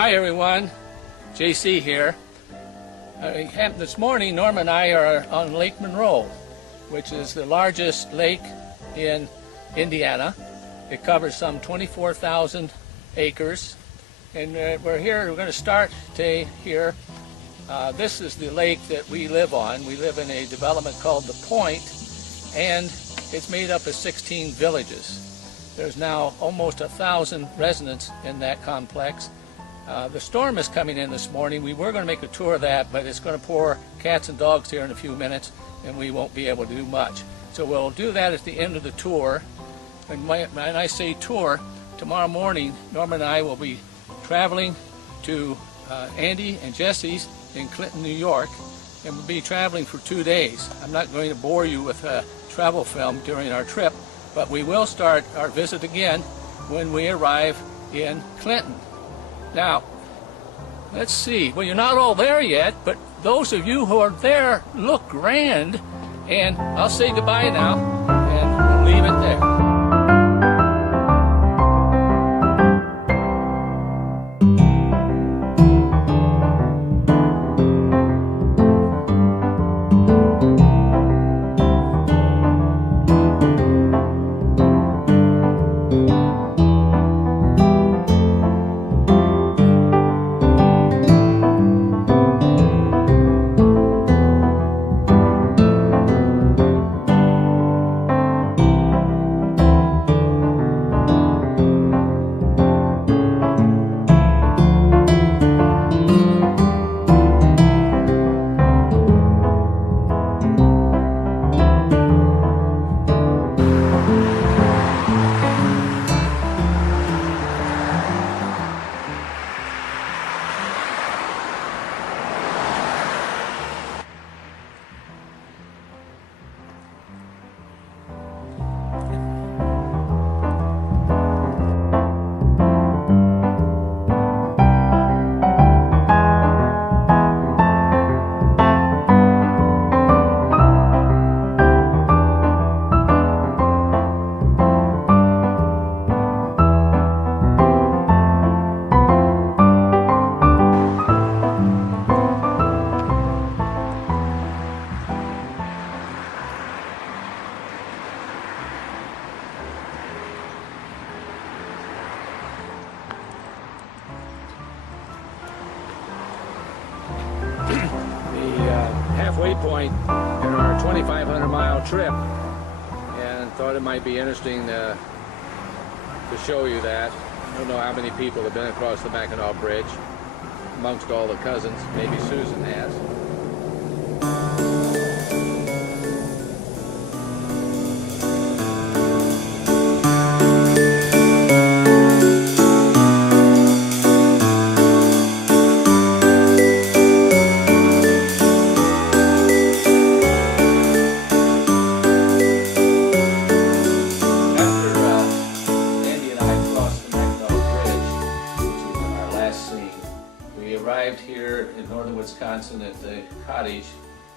Hi everyone, JC here. This morning Norm and I are on Lake Monroe, which is the largest lake in Indiana. It covers some 24,000 acres, and we're going to start today here. This is the lake that we live on. We live in a development called The Point, and it's made up of 16 villages. There's now almost 1,000 residents in that complex. The storm is coming in this morning. We were going to make a tour of that, but it's going to pour cats and dogs here in a few minutes, and we won't be able to do much. So we'll do that at the end of the tour. And when I say tour, tomorrow morning, Norm and I will be traveling to Andy and Jesse's in Clinton, New York, and we'll be traveling for 2 days. I'm not going to bore you with a travel film during our trip, but we will start our visit again when we arrive in Clinton. Now, let's see. Well, you're not all there yet, but those of you who are there look grand. And I'll say goodbye now, and we'll leave it there. Halfway point in our 2,500-mile trip, and thought it might be interesting to show you that. I don't know how many people have been across the Mackinac Bridge amongst all the cousins. Maybe Susan has. Here in northern Wisconsin at the cottage,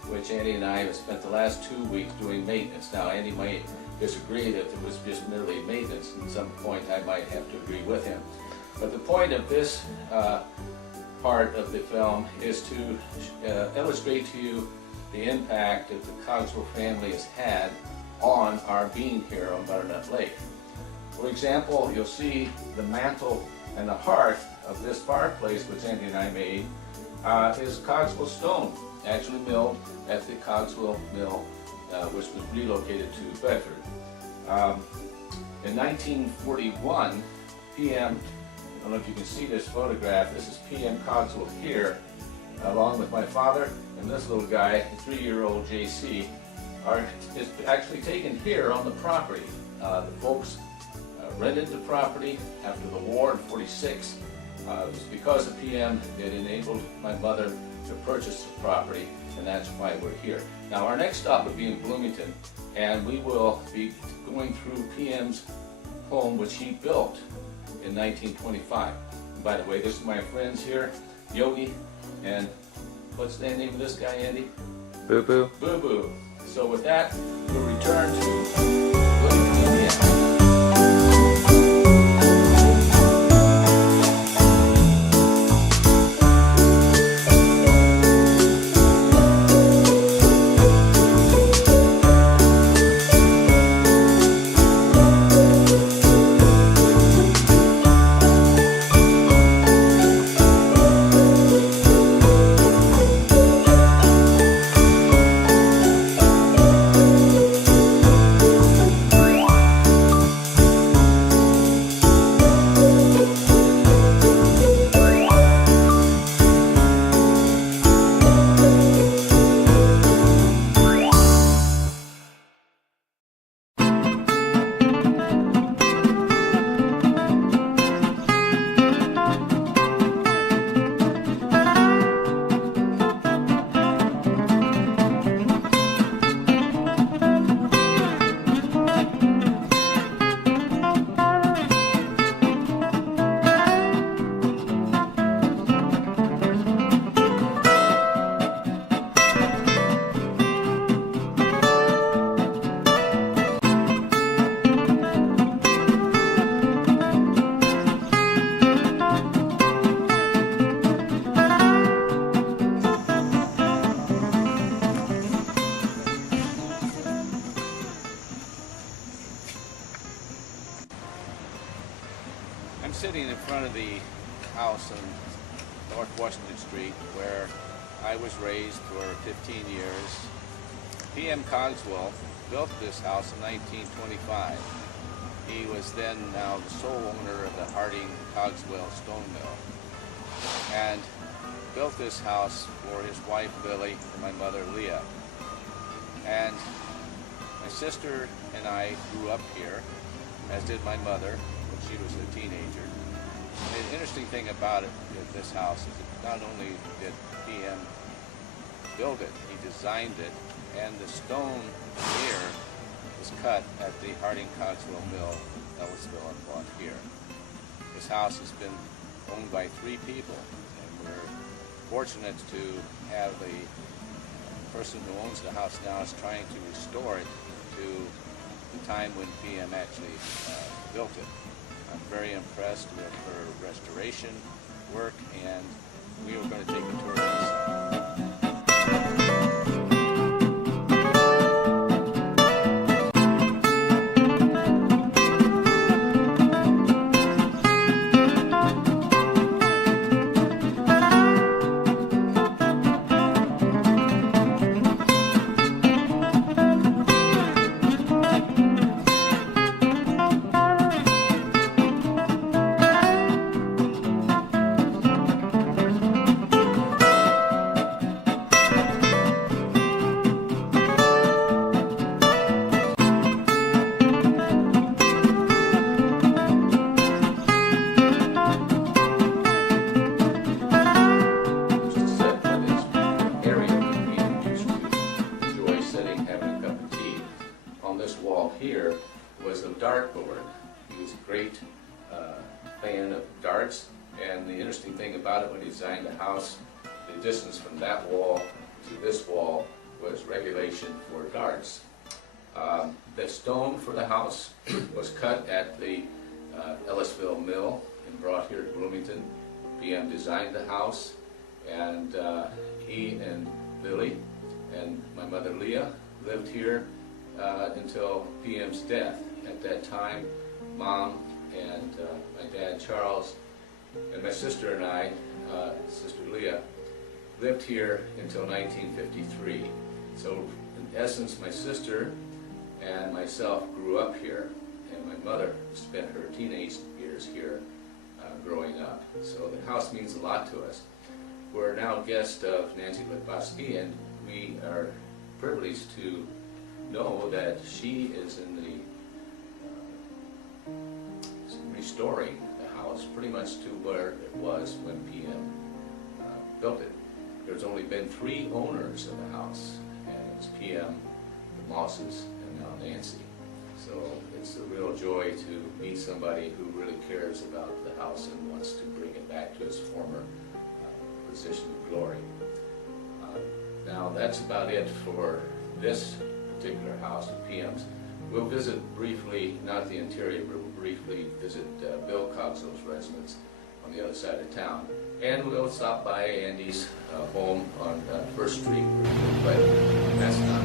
which Andy and I have spent the last 2 weeks doing maintenance. Now, Andy might disagree that it was just merely maintenance. At some point, I might have to agree with him. But the point of this part of the film is to illustrate to you the impact that the Cogswell family has had on our being here on Butternut Lake. For example, you'll see the mantle and the hearth of this fireplace, which Andy and I made, is Cogswell stone, actually milled at the Cogswell Mill, which was relocated to Bedford. In 1941, PM, I don't know if you can see this photograph, this is PM Cogswell here, along with my father and this little guy, 3-year-old JC, is actually taken here on the property. The folks rented the property after the war in '46. It was because of PM that enabled my mother to purchase the property, and that's why we're here. Now, our next stop will be in Bloomington, and we will be going through PM's home, which he built in 1925. And by the way, this is my friends here, Yogi, and what's the name of this guy, Andy? Boo Boo. Boo Boo. So with that, we'll return to Bloomington, Indiana. house on North Washington Street where I was raised for 15 years. P.M. Cogswell built this house in 1925. He was then now the sole owner of the Harding Cogswell Stone Mill, and built this house for his wife Lily and my mother Leah. And my sister and I grew up here, as did my mother when she was a teenager. And the interesting thing about this house is that not only did P.M. build it, he designed it, and the stone here was cut at the Harding Cogswell Mill, Ellisville, and bought here. This house has been owned by 3 people, and we're fortunate to have the person who owns the house now is trying to restore it to the time when PM actually built it. I'm very impressed with her restoration work, and we were going to take a tour of this. Here was a dartboard. He was a great fan of darts, and the interesting thing about it, when he designed the house, the distance from that wall to this wall was regulation for darts. The stone for the house was cut at the Ellisville Mill and brought here to Bloomington. PM designed the house, and he and Lily and my mother Leah lived here until PM's death. At that time, Mom and my dad Charles and my sister and I, Sister Leah, lived here until 1953. So in essence, my sister and myself grew up here, and my mother spent her teenage years here growing up. So the house means a lot to us. We're now guests of Nancy Litbosky, and we are privileged to know that she is in the restoring the house pretty much to where it was when PM built it. There's only been 3 owners of the house, and it's PM, the Mosses, and now Nancy. So it's a real joy to meet somebody who really cares about the house and wants to bring it back to its former position of glory. Now that's about it for this particular house of PM's. We'll visit briefly, not the interior, but we'll briefly visit Bill Cogswell's residence on the other side of town. And we'll stop by Andy's home on 1st Street, but that's not.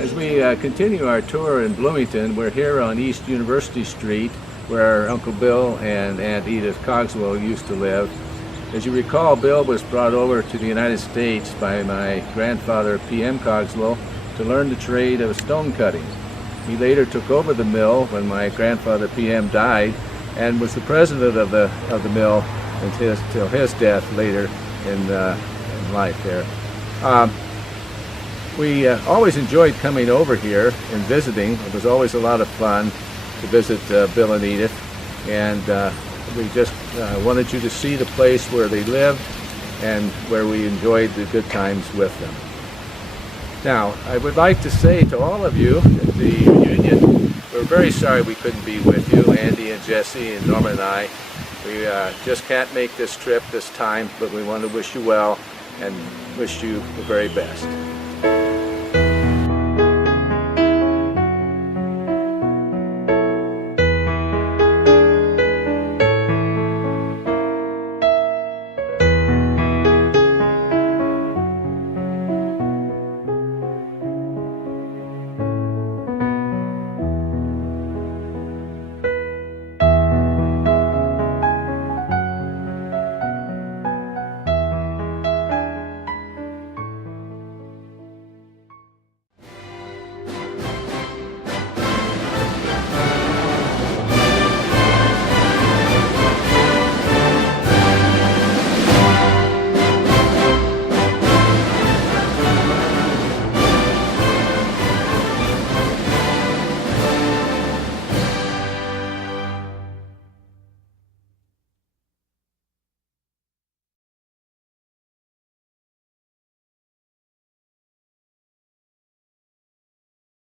As we continue our tour in Bloomington, we're here on East University Street, where Uncle Bill and Aunt Edith Cogswell used to live. As you recall, Bill was brought over to the United States by my grandfather, P.M. Cogswell, to learn the trade of stone cutting. He later took over the mill when my grandfather, P.M., died, and was the president of the mill until his death later in life there. We always enjoyed coming over here and visiting. It was always a lot of fun to visit Bill and Edith, and we just wanted you to see the place where they lived and where we enjoyed the good times with them. Now, I would like to say to all of you at the reunion, we're very sorry we couldn't be with you, Andy and Jesse and Norman and I. We just can't make this trip this time, but we want to wish you well and wish you the very best.